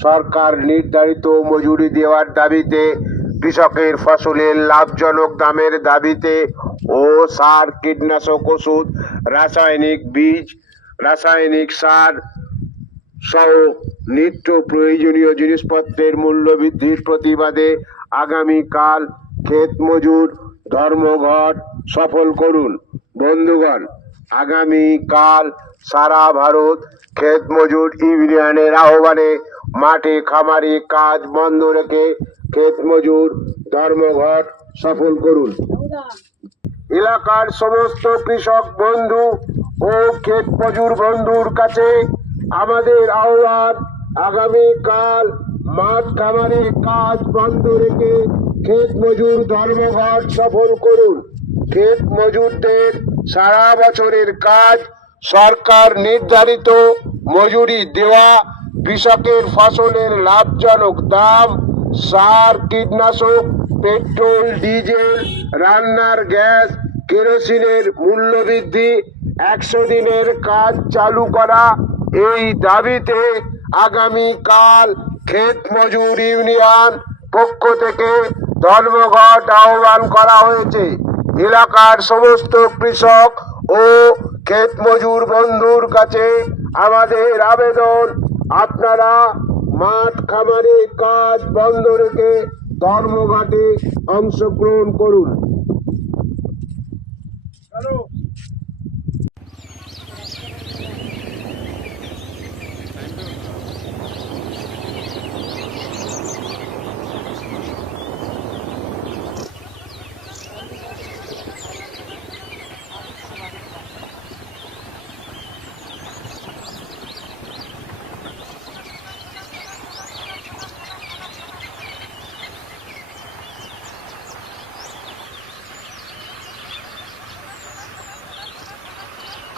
সরকার নির্ধারিত মজুরি দেওয়ার দাবিতে কৃষকের ফসলের লাভজনক দামের দাবিতে ও সার, কীটনাশক ওষুধ, রাসায়নিক বীজ, রাসায়নিক সার সহ নিত্য প্রয়োজনীয় জিনিসপত্রের মূল্য বৃদ্ধির প্রতিবাদে আগামীকাল ক্ষেত মজুর, ধর্মঘট সফল করুন। বন্ধুগণ, আগামীকাল সারা ভারত ক্ষেত মজুর ইউনিয়নের আহ্বানে মাঠে খামারে, কাজ বন্ধ রেখে ক্ষেত মজুর, ধর্মঘট সফল করুন। এলাকার সমস্ত কৃষক বন্ধু ও ক্ষেত মজুর বন্ধুর কাছে আমাদের আহ্বান আগামীকাল মাঠ, খামারে, কাজ বন্ধ রেখে ক্ষেত মজুর, ধর্মঘট সফল করুন। ক্ষেত মজুরদের সারা বছরের কাজ সরকার নির্ধারিত মজুরি দেওয়া কৃষকের ফসলের লাভজনক দাম, সার, কীটনাশক, পেট্রোল, ডিজেল, রান্নার গ্যাস, কেরোসিনের মূল্য বৃদ্ধি একশো দিনের কাজ চালু করা, এই দাবিতে আগামীকাল ক্ষেত মজুর ইউনিয়ন পক্ষ থেকে ধর্মঘট আহ্বান করা হয়েছে। এলাকার সমস্ত কৃষক ও ক্ষেত মজুর বন্ধুর কাছে আমাদের আবেদন। আপনারা মাঠ খামারে কাজ বন্ধ রেখে কর্মঘাটে অংশগ্রহণ করুন।